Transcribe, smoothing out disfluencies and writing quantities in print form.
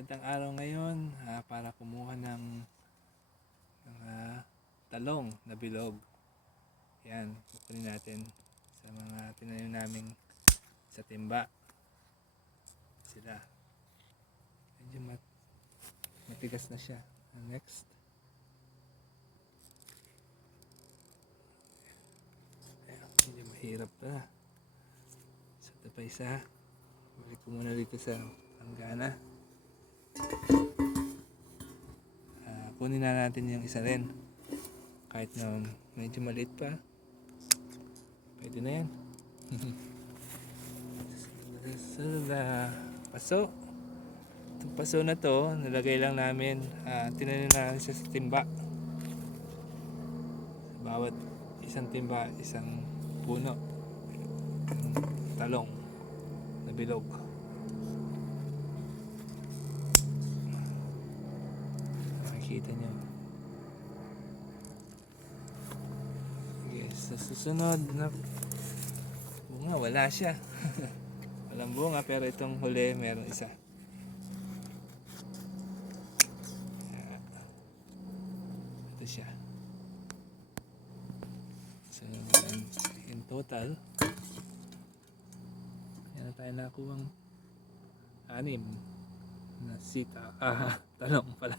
Magandang araw ngayon para kumuha ng mga talong na bilog. Yan, kukunin natin sa mga tinanim namin sa timba. Sila. Medyo matigas na siya. Next. Ayan, medyo mahirap pa. So, ito pa isa. Balik ko muna dito sa hanggana. Kunin na natin yung isa rin. Kahit na medyo maliit pa. Pwede na yan. So, paso. Itong paso na to, nilagay lang namin. Tinanim na siya sa timba. Bawat isang timba, isang puno. Talong na bilog. Makikita nyo. Okay, sa susunod na bunga, wala siya. Walang bunga, pero itong huli meron isa. Ito siya. So, in total, yan na tayo nakuhang 6 na sita. Talong pala.